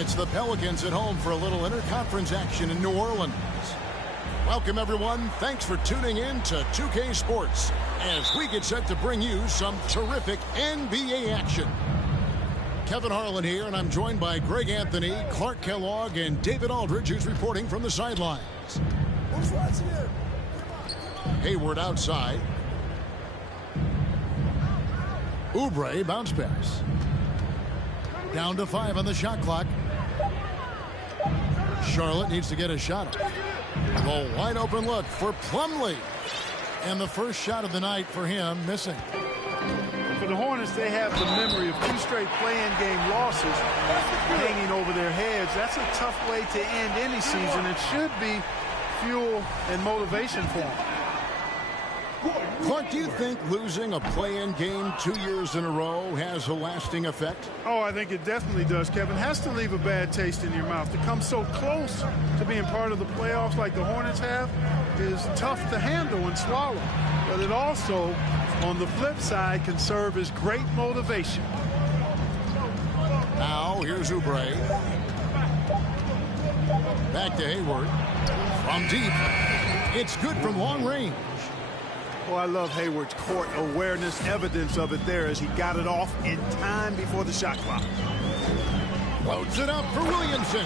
It's the Pelicans at home for a little interconference action in New Orleans. Welcome, everyone. Thanks for tuning in to 2K Sports as we get set to bring you some terrific NBA action. Kevin Harlan here, and I'm joined by Greg Anthony, Clark Kellogg, and David Aldridge, who's reporting from the sidelines. Who's watching here? Hayward outside. Oubre bounce pass. Down to 5 on the shot clock. Charlotte needs to get a shot up. A wide open look for Plumlee. And the first shot of the night for him missing. For the Hornets, they have the memory of 2 straight play-in game losses hanging over their heads. That's a tough way to end any season. It should be fuel and motivation for them. Clark, do you think losing a play-in game 2 years in a row has a lasting effect? Oh, I think it definitely does, Kevin. Has to leave a bad taste in your mouth. To come so close to being part of the playoffs like the Hornets have is tough to handle and swallow. But it also, on the flip side, can serve as great motivation. Now, here's Oubre. Back to Hayward. From deep. It's good from long range. Oh, I love Hayward's court awareness. Evidence of it there as he got it off in time before the shot clock. Loads it up for Williamson.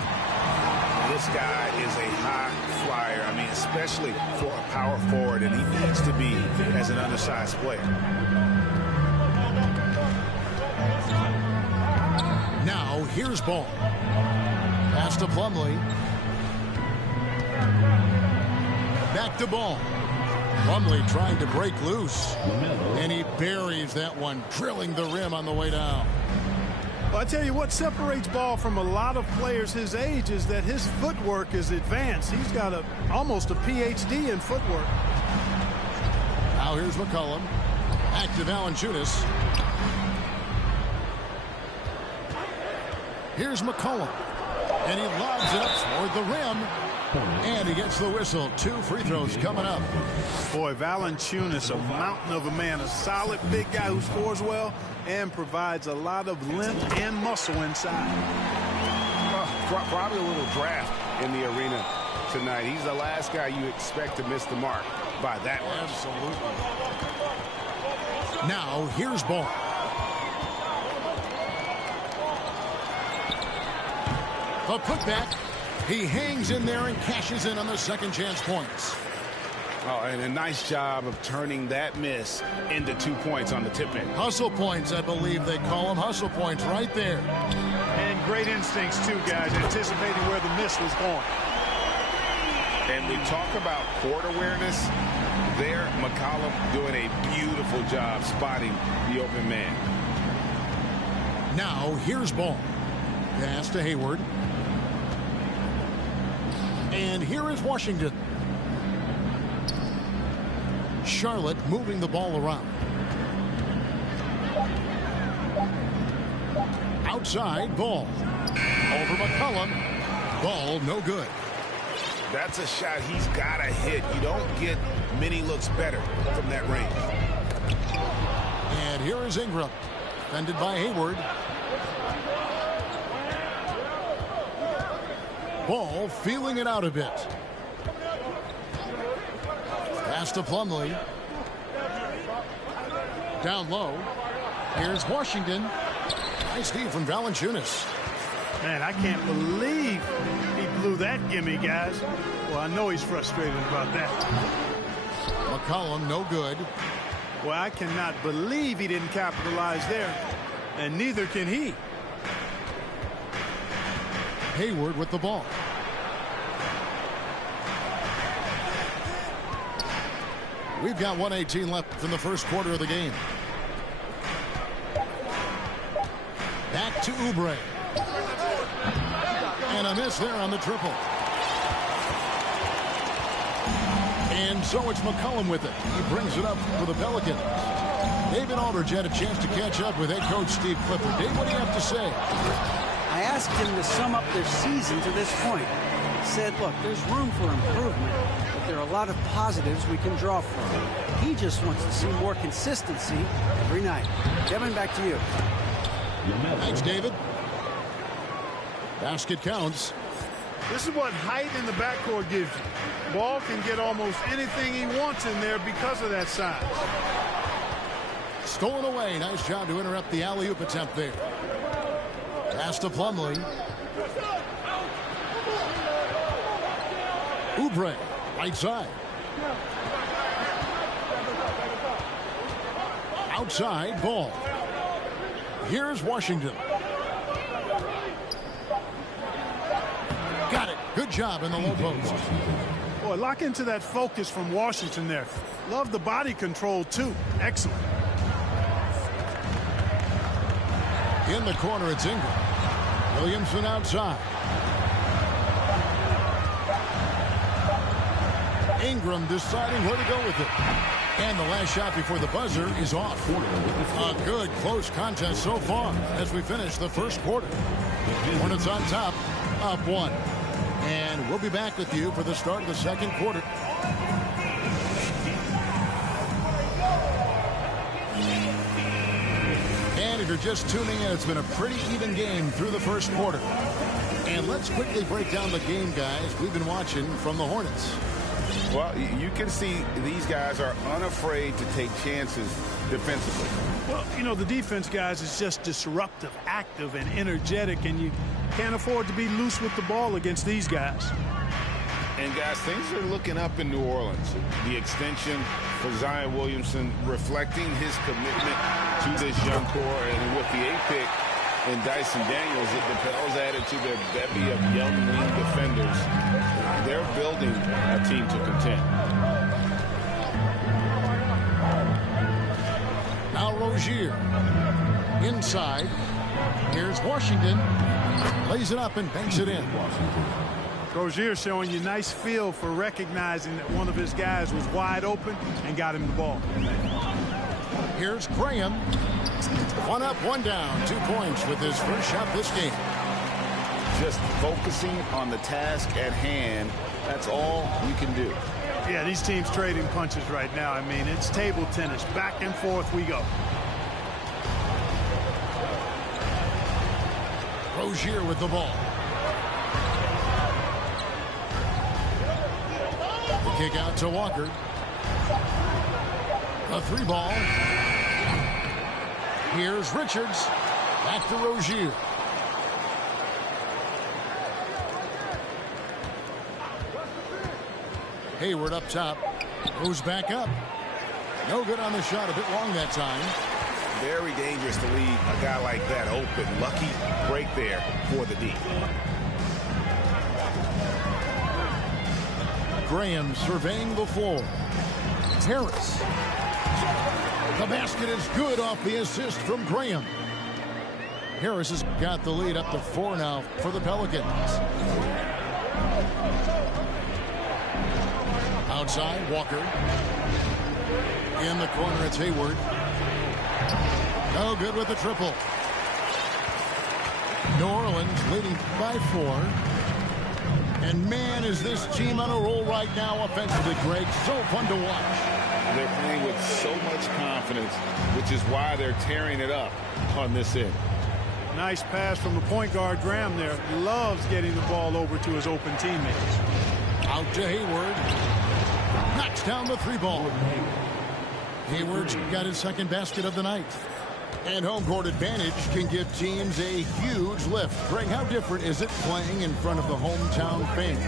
This guy is a high flyer. I mean, especially for a power forward, and he needs to be as an undersized player. Now, here's Ball. Pass to Plumlee. Back to Ball. Plumlee trying to break loose. And he buries that one, drilling the rim on the way down. Well, I tell you what separates Ball from a lot of players his age is that his footwork is advanced. He's got almost a PhD in footwork. Now here's McCollum. Back to Valanciunas. Here's McCollum. And he lobs it up toward the rim. And he gets the whistle. 2 free throws coming up. Boy, Valanciunas, a mountain of a man, a solid big guy who scores well and provides a lot of length and muscle inside. Probably a little draft in the arena tonight. He's the last guy you expect to miss the mark by that much. Absolutely. Now, here's Ball. The putback. He hangs in there and cashes in on the second chance points. Oh, and a nice job of turning that miss into 2 points on the tip in. Hustle points, I believe they call them. Hustle points right there. And great instincts, too, guys, anticipating where the miss was going. And we talk about court awareness. There, McCollum doing a beautiful job spotting the open man. Now, here's Ball. Pass to Hayward. And here is Washington. Charlotte moving the ball around. Outside, Ball. Over McCollum. Ball, no good. That's a shot he's got to hit. You don't get many looks better from that range. And here is Ingram. Defended by Hayward. Ball feeling it out a bit. Pass to Plumlee. Down low. Here's Washington. Nice steal from Valanciunas. Man, I can't believe he blew that gimme, guys. Well, I know he's frustrated about that. McCollum, no good. Well, I cannot believe he didn't capitalize there. And neither can he. Hayward with the ball. We've got 1:18 left in the first quarter of the game. Back to Oubre. And a miss there on the triple. And so it's McCollum with it. He brings it up for the Pelicans. David Aldridge had a chance to catch up with head coach Steve Clifford. Dave, what do you have to say? I asked him to sum up their season to this point. He said, look, there's room for improvement, but there are a lot of positives we can draw from. He just wants to see more consistency every night. Kevin, back to you. Thanks, David. Basket counts. This is what height in the backcourt gives you. Ball can get almost anything he wants in there because of that size. Stolen away. Nice job to interrupt the alley-oop attempt there. Pass to Plumlee. Oubre, right side. Outside, Ball. Here's Washington. Got it. Good job in the low post. Boy, lock into that focus from Washington there. Love the body control, too. Excellent. In the corner, it's Ingram. Williamson outside. Ingram deciding where to go with it. And the last shot before the buzzer is off. A good close contest so far as we finish the first quarter. Hornets on top, up 1. And we'll be back with you for the start of the second quarter. And if you're just tuning in, it's been a pretty even game through the first quarter. And let's quickly break down the game, guys, we've been watching from the Hornets. Well, you can see these guys are unafraid to take chances defensively. Well, you know, the defense, guys, is just disruptive, active, and energetic, and you can't afford to be loose with the ball against these guys. And, guys, things are looking up in New Orleans. The extension for Zion Williamson reflecting his commitment to this young core, and with the 8th pick in Dyson Daniels, the Pels added to their bevy of young wing defenders. They're building a team to contend. Now Rozier inside. Here's Washington. Lays it up and banks it in. Rozier showing you nice feel for recognizing that one of his guys was wide open and got him the ball. Here's Graham. 1 up, 1 down. 2 points with his first shot this game. Just focusing on the task at hand. That's all you can do. Yeah, these teams trading punches right now. I mean, it's table tennis. Back and forth we go. Rozier with the ball. The kick out to Walker. A 3 ball. Here's Richards. Back to Rozier. Hayward up top. Goes back up. No good on the shot. A bit long that time. Very dangerous to leave a guy like that open. Lucky break there for the D. Graham surveying the floor. Harris. The basket is good off the assist from Graham. Harris has got the lead up to 4 now for the Pelicans. Outside, Walker. In the corner, it's Hayward. No good with the triple. New Orleans leading by 4. And man, is this team on a roll right now offensively, Greg. So fun to watch. They're playing with so much confidence, which is why they're tearing it up on this end. Nice pass from the point guard, Graham there. Loves getting the ball over to his open teammates. Out to Hayward. Knocks down the 3 ball. Hayward's got his second basket of the night. And home court advantage can give teams a huge lift. Greg, how different is it playing in front of the hometown fans?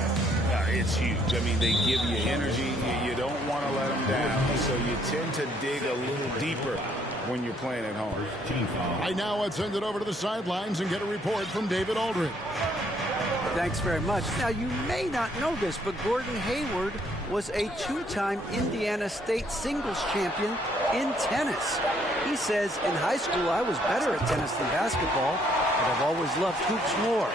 It's huge. I mean, they give you energy. You don't want to let them down. So you tend to dig a little deeper when you're playing at home. Right now, let's send it over to the sidelines and get a report from David Aldridge. Thanks very much. Now, you may not know this, but Gordon Hayward was a 2-time Indiana State singles champion in tennis. He says, in high school, I was better at tennis than basketball, but I've always loved hoops more.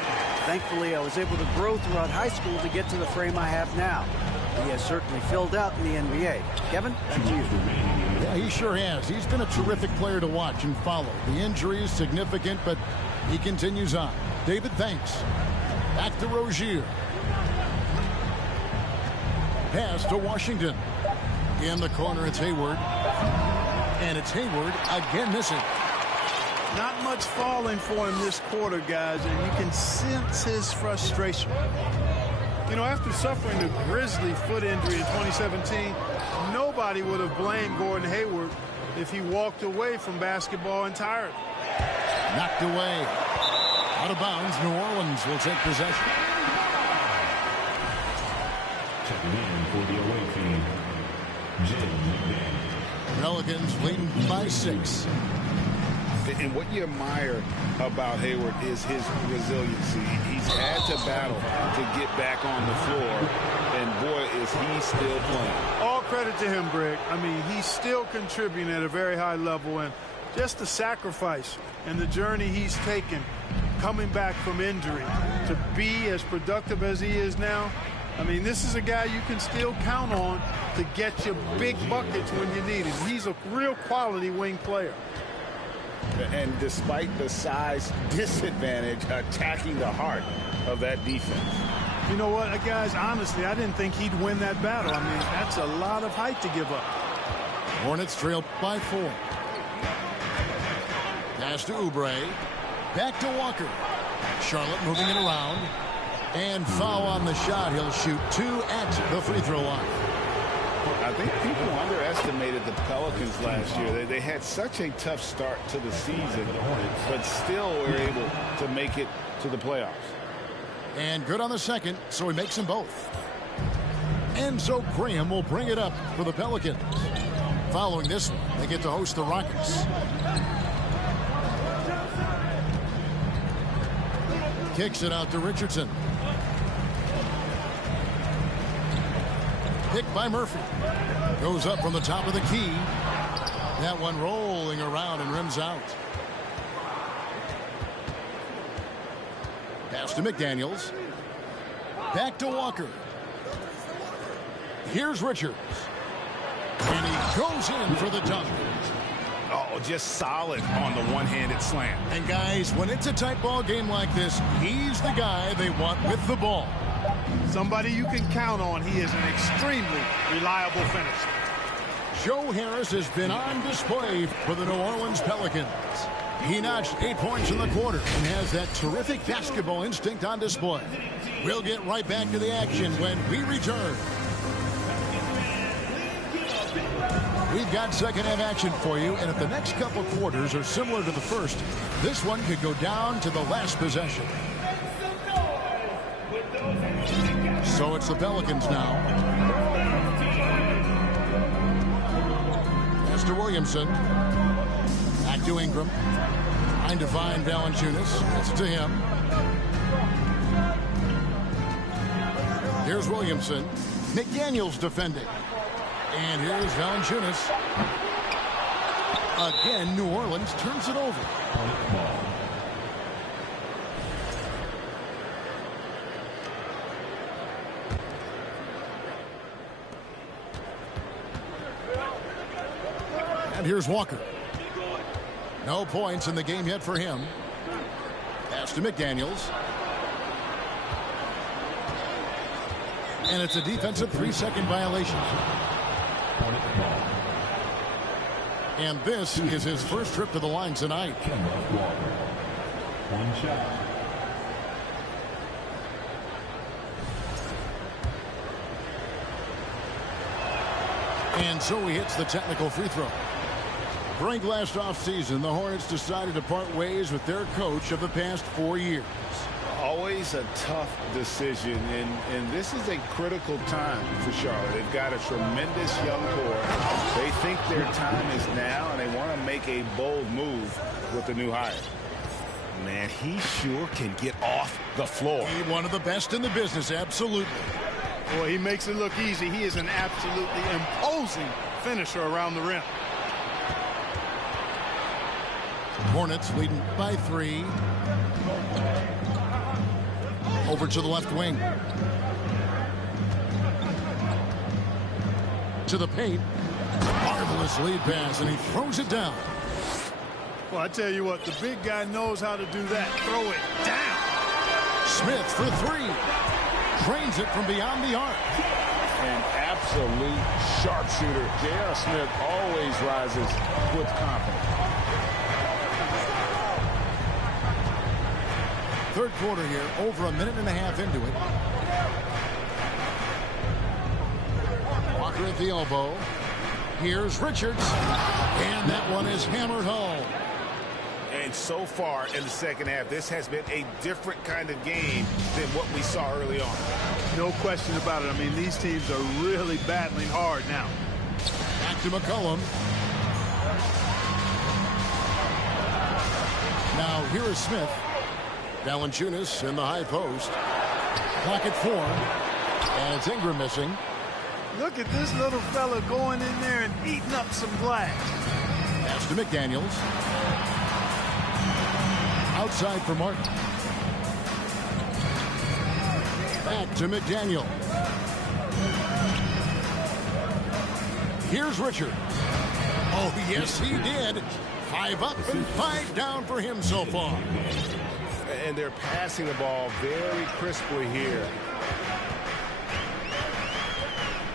Thankfully, I was able to grow throughout high school to get to the frame I have now. He has certainly filled out in the NBA. Kevin, back to you. Yeah, he sure has. He's been a terrific player to watch and follow. The injury is significant, but he continues on. David, thanks. Back to Rozier. Pass to Washington. In the corner, it's Hayward. And it's Hayward again missing. Not much falling for him this quarter, guys, and you can sense his frustration. You know, after suffering a grisly foot injury in 2017, nobody would have blamed Gordon Hayward if he walked away from basketball entirely. Knocked away. Out of bounds, New Orleans will take possession. Checking in for the away team, James McDaniels. Pelicans leading by 6. And what you admire about Hayward is his resiliency. He's had to battle to get back on the floor, and boy, is he still playing. All credit to him, Greg. I mean, he's still contributing at a very high level, and just the sacrifice and the journey he's taken coming back from injury to be as productive as he is now. I mean, this is a guy you can still count on to get you big buckets when you need it. He's a real quality wing player. And despite the size disadvantage, attacking the heart of that defense. You know what, guys, honestly, I didn't think he'd win that battle. I mean, that's a lot of height to give up. Hornets trail by 4. Pass to Oubre. Back to Walker. Charlotte moving it around. And foul on the shot. He'll shoot 2 at the free throw line. I think people underestimated the Pelicans last year. They had such a tough start to the season, but still were able to make it to the playoffs. And good on the second, so he makes them both. And so Graham will bring it up for the Pelicans. Following this one, they get to host the Rockets. Kicks it out to Richardson. Picked by Murphy. Goes up from the top of the key. That one rolling around and rims out. Pass to McDaniels. Back to Walker. Here's Richards. And he goes in for the dunk. Oh, just solid on the one-handed slam. And guys, when it's a tight ball game like this, he's the guy they want with the ball. Somebody you can count on. He is an extremely reliable finisher. Joe Harris has been on display for the New Orleans Pelicans. He notched 8 points in the quarter and has that terrific basketball instinct on display. We'll get right back to the action when we return. We've got second half action for you, and if the next couple quarters are similar to the first, this one could go down to the last possession. So it's the Pelicans now. Pass to Williamson. Back to Ingram. Trying to find Valanciunas. Gets it to him. Here's Williamson. McDaniels defending. And here's Valanciunas. Again, New Orleans turns it over. And here's Walker. No points in the game yet for him. Pass to McDaniels. And it's a defensive 3-second violation. And this is his first trip to the line tonight. One shot. And so he hits the technical free throw. During last offseason, the Hornets decided to part ways with their coach of the past 4 years. Always a tough decision, and this is a critical time for Charlotte. They've got a tremendous young core. They think their time is now, and they want to make a bold move with the new hire. Man, he sure can get off the floor. He's one of the best in the business, absolutely. Boy, he makes it look easy. He is an absolutely imposing finisher around the rim. Hornets leading by 3. Over to the left wing. To the paint. Marvelous lead pass, and he throws it down. Well, I tell you what, the big guy knows how to do that. Throw it down. Smith for 3. Drains it from beyond the arc. An absolute sharpshooter. J.R. Smith always rises with confidence. Third quarter here, over a minute and a half into it. Walker at the elbow. Here's Richards. And that one is hammered home. And so far in the second half, this has been a different kind of game than what we saw early on. No question about it. I mean, these teams are really battling hard now. Back to McCollum. Now here is Smith. Valanciunas in the high post. Clock at 4. And it's Ingram missing. Look at this little fella going in there and eating up some glass. Pass to McDaniels. Outside for Martin. Back to McDaniel. Here's Richard. Oh, yes, he did. 5 up and 5 down for him so far. And they're passing the ball very crisply here.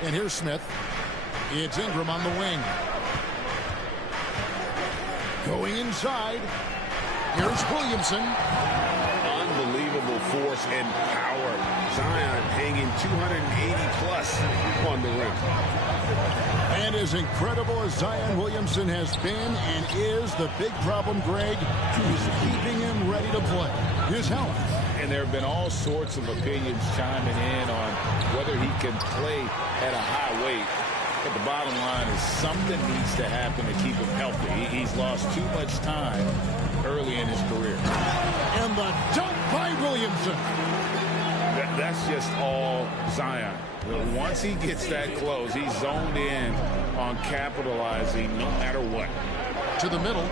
And here's Smith. It's Ingram on the wing. Going inside. Here's Williamson. Unbelievable force and power. Zion hanging 280-plus on the rim. And as incredible as Zion Williamson has been and is, the big problem, Greg, is keeping him ready to play. His health. And there have been all sorts of opinions chiming in on whether he can play at a high weight. But the bottom line is something needs to happen to keep him healthy. He's lost too much time early in his career. And the dunk by Williamson. That's just all Zion. Once he gets that close, he's zoned in on capitalizing no matter what. To the middle.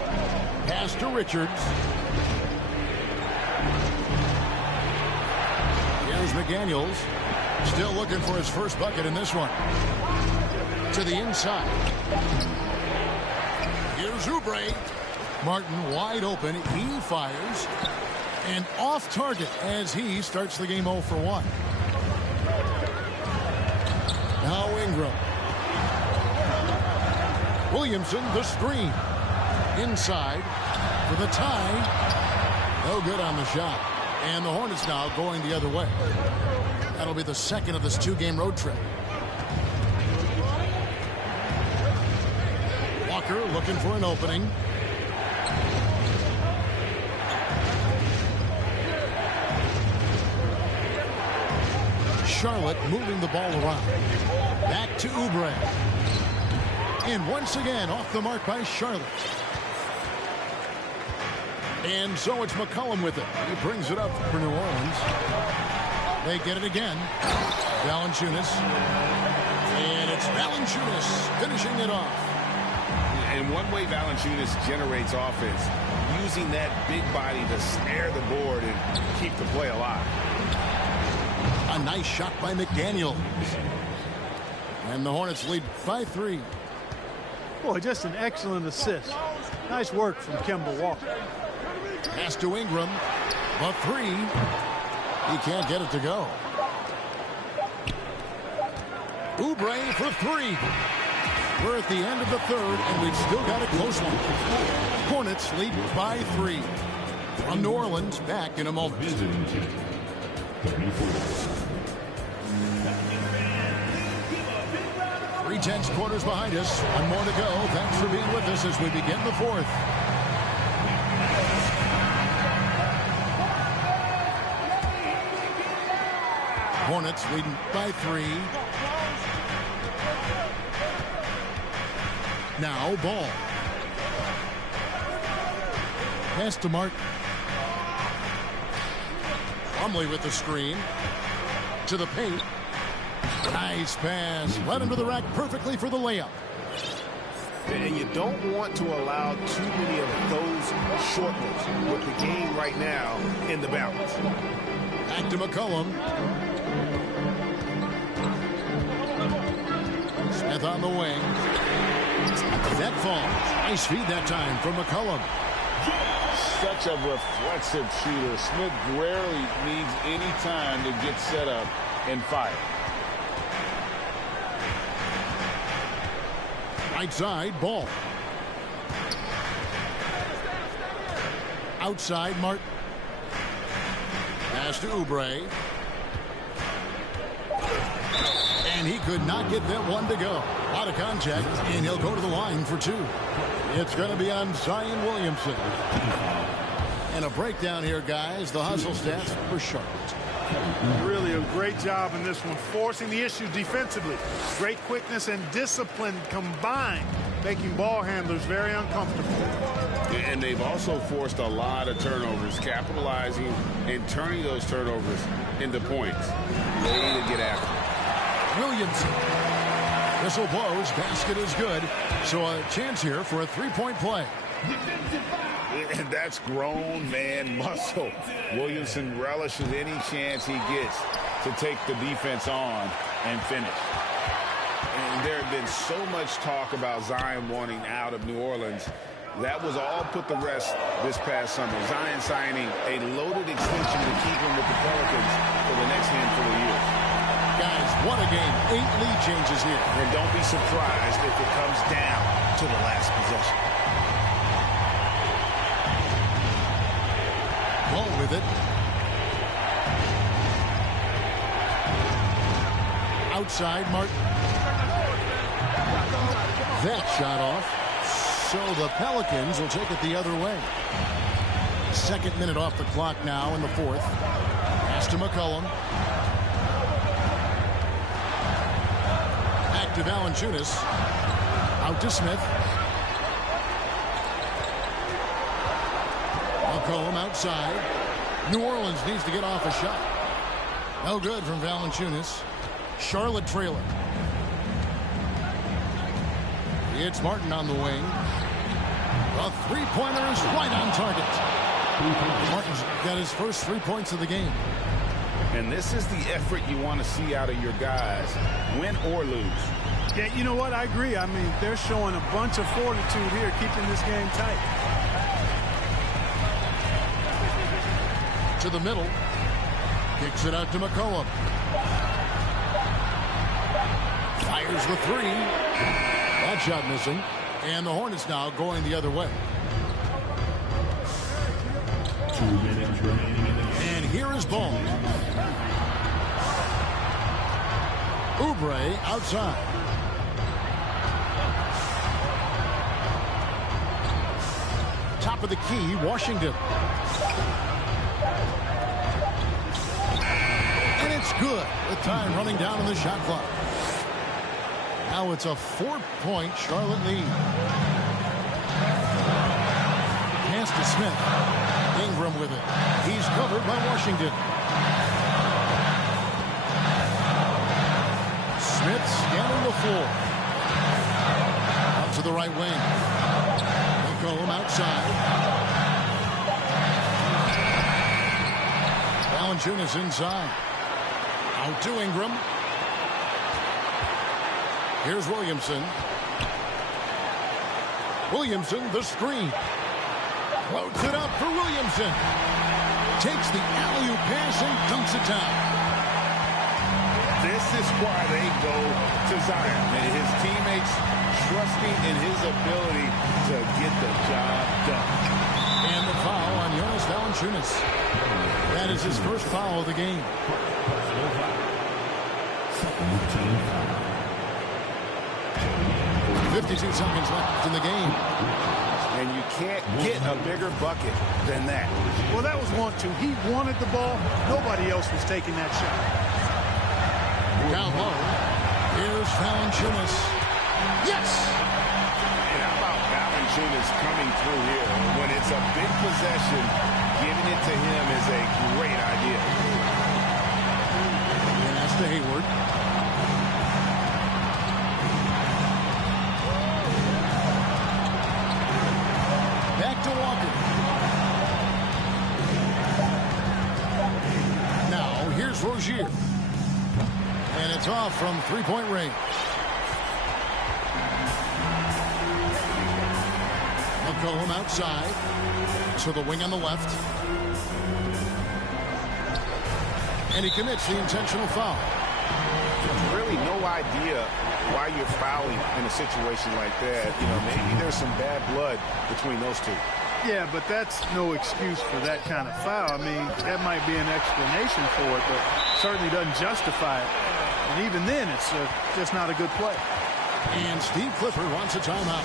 Pass to Richards. Here's McDaniels. Still looking for his first bucket in this one. To the inside. Here's Oubre. Martin wide open. He fires. And off target as he starts the game 0 for 1. Now Ingram. Williamson, the screen. Inside for the tie. No good on the shot. And the Hornets now going the other way. That'll be the second of this 2-game road trip. Walker looking for an opening. Charlotte moving the ball around. Back to Oubre. And once again off the mark by Charlotte. And so it's McCollum with it. He brings it up for New Orleans. They get it again. Valanciunas. And it's Valanciunas finishing it off. And one way Valanciunas generates offense, using that big body to snare the board and keep the play alive. A nice shot by McDaniel. And the Hornets lead by 3. Boy, just an excellent assist. Nice work from Kemba Walker. Pass to Ingram. The 3. He can't get it to go. Oubre for 3. We're at the end of the third, and we've still got a close one. Hornets lead by 3. From New Orleans, back in a moment. Visiting team, 34. 3/10 quarters behind us. One more to go. Thanks for being with us as we begin the fourth. Hornets leading by 3. Now ball. Pass to Martin. Plumlee with the screen. To the paint. Nice pass. Led him to the rack perfectly for the layup. And you don't want to allow too many of those short ones with the game right now in the balance. Back to McCollum. Smith on the wing. That falls. Nice feed that time from McCollum. Such a reflexive shooter. Smith rarely needs any time to get set up and fire. Right side, ball. Outside, Martin. Pass to Oubre. And he could not get that one to go. Out of contact, and he'll go to the line for 2. It's going to be on Zion Williamson. And a breakdown here, guys. The hustle stats for Charlotte. Really a great job in this one, forcing the issue defensively. Great quickness and discipline combined, making ball handlers very uncomfortable. And they've also forced a lot of turnovers, capitalizing and turning those turnovers into points. Ready to get after it. Williamson. Whistle blows. Basket is good. So a chance here for a three-point play. And that's grown man muscle. Williamson relishes any chance he gets to take the defense on and finish. And there had been so much talk about Zion wanting out of New Orleans. That was all put to rest this past summer. Zion signing a loaded extension to keep him with the Pelicans for the next handful of years. Guys, what a game. 8 lead changes here. And don't be surprised if it comes down to the last possession. Ball with it. Outside, Martin. That shot off. So the Pelicans will take it the other way. 2nd minute off the clock now in the 4th. Pass to McCollum. Back to Valanciunas. Out to Smith. McCollum outside. New Orleans needs to get off a shot. No good from Valanciunas. Charlotte trailer. It's Martin on the wing. A three-pointer is right on target. Martin's got his first 3 points of the game. And this is the effort you want to see out of your guys, win or lose. Yeah, you know what? I agree. I mean, they're showing a bunch of fortitude here, keeping this game tight. To the middle. Kicks it out to McCollum. Fires the 3. That shot missing. And the Hornets now going the other way. 2 minutes remaining in the game. And here is Ball. Oubre outside. Top of the key, Washington. And it's good with time running down on the shot clock. Now it's a 4-point Charlotte lead. Pass to Smith. Ingram with it. He's covered by Washington. Smith scanning the floor. Out to the right wing. McCollum outside. Valanciunas inside. Out to Ingram. Here's Williamson. Williamson, the screen. Floats it up for Williamson. Takes the alley-oop pass and dunks it down. This is why they go to Zion. And his teammates trusting in his ability to get the job done. And the foul on Jonas Valanciunas. That is his first foul of the game. Second team foul. 52 seconds left in the game. And you can't get a bigger bucket than that. Well, that was 1-2. He wanted the ball. Nobody else was taking that shot. Down low. Here's Valanciunas. Yes! And how about Valanciunas coming through here? When it's a big possession, giving it to him is a great idea. And that's to Hayward. Back to Walker. Now, here's Rozier. And it's off from three-point range. McCollum outside. To the wing on the left. And he commits the intentional foul. There's really no idea why you're fouling in a situation like that. You know, maybe there's some bad blood between those two. Yeah, but that's no excuse for that kind of foul. I mean, that might be an explanation for it, but certainly doesn't justify it. And even then, it's just not a good play. And Steve Clifford wants a timeout.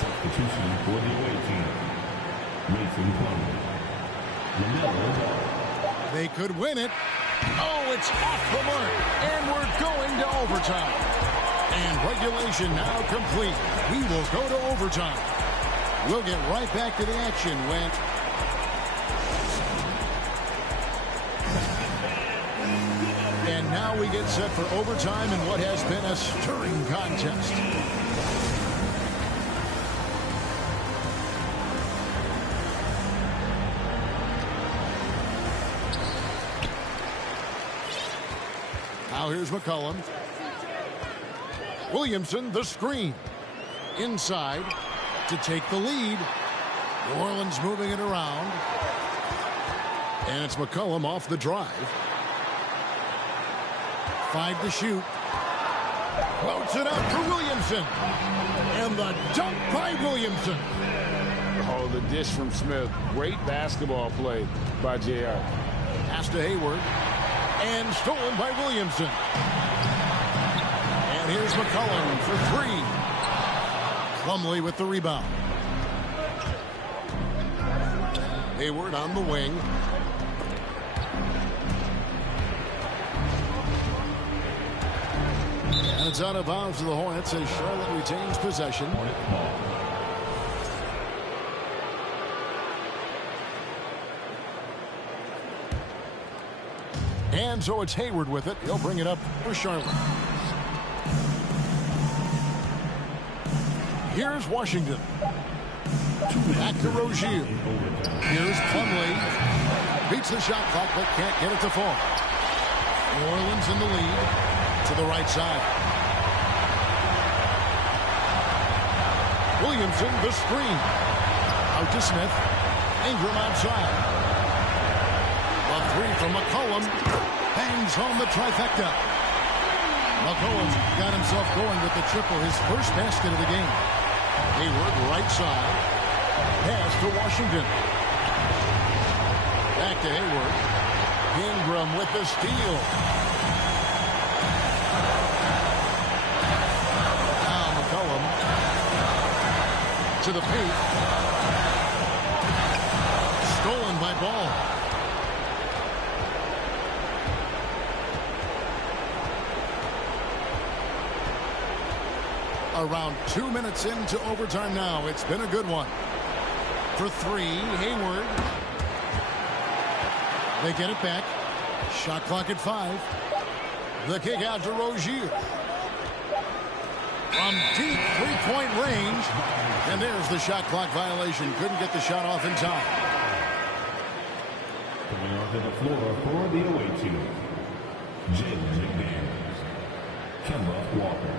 Substitution for the away team. Mason Plumlee. LaMelo Ball. They could win it. Oh, it's off the mark. And we're going to overtime. And regulation now complete. We will go to overtime. We'll get right back to the action when... And now we get set for overtime in what has been a stirring contest. Now here's McCollum. Williamson, the screen. Inside to take the lead. New Orleans moving it around. And it's McCollum off the drive. 5 to shoot. Floats it up for Williamson. And the dunk by Williamson. Oh, the dish from Smith. Great basketball play by J.R. Pass to Hayward. And stolen by Williamson. And here's McCollum for 3. Plumlee with the rebound. Hayward on the wing. And it's out of bounds to the Hornets as Charlotte retains possession. And so it's Hayward with it. He'll bring it up for Charlotte. Here's Washington. Back to Rozier. Here's Plumlee. Beats the shot clock but can't get it to fall. New Orleans in the lead to the right side. Williamson, the screen. Out to Smith. Ingram outside. The 3 from McCollum. Bangs home the trifecta. McCollum got himself going with the triple, his first basket of the game. Hayward, right side. Pass to Washington. Back to Hayward. Ingram with the steal. Now McCollum to the paint. Stolen by Ball. Around 2 minutes into overtime now. It's been a good one. For 3, Hayward. They get it back. Shot clock at 5. The kick out to Rozier. From deep three-point range. And there's the shot clock violation. Couldn't get the shot off in time. Coming onto the floor for the away team. Jalen McDaniels. Kemba Walker.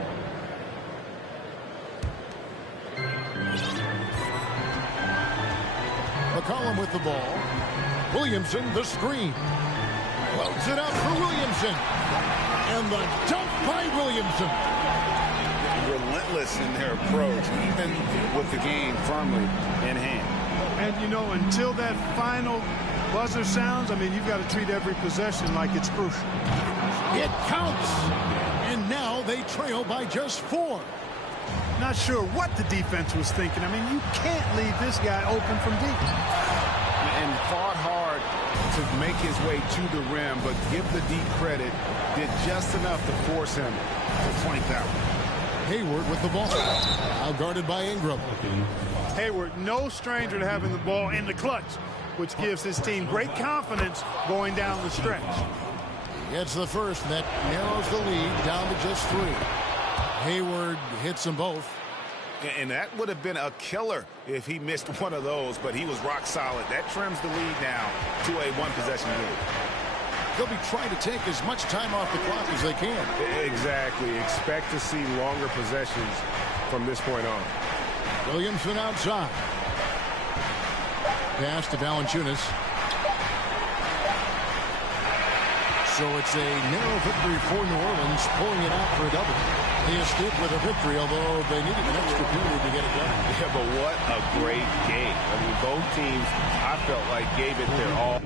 McCollum with the ball. Williamson, the screen. Floats it up for Williamson. And the dunk by Williamson. Relentless in their approach, even with the game firmly in hand. And, you know, until that final buzzer sounds, I mean, you've got to treat every possession like it's crucial. It counts. And now they trail by just 4. Not sure what the defense was thinking. I mean, you can't leave this guy open from deep. And fought hard to make his way to the rim, but give the deep credit, did just enough to force him to flank out. Hayward with the ball. Out guarded by Ingram. Hayward, no stranger to having the ball in the clutch, which gives his team great confidence going down the stretch. Gets the first, and that narrows the lead down to just 3. Hayward hits them both. And that would have been a killer if he missed one of those, but he was rock solid. That trims the lead now to a one-possession lead. They'll be trying to take as much time off the clock as they can. Exactly. Expect to see longer possessions from this point on. Williamson outside. Pass to Valanciunas. So it's a narrow victory for New Orleans, pulling it out for a double. They escaped with a victory, although they needed an extra period to get it done. Yeah, but what a great game. I mean, both teams, I felt like, gave it their all.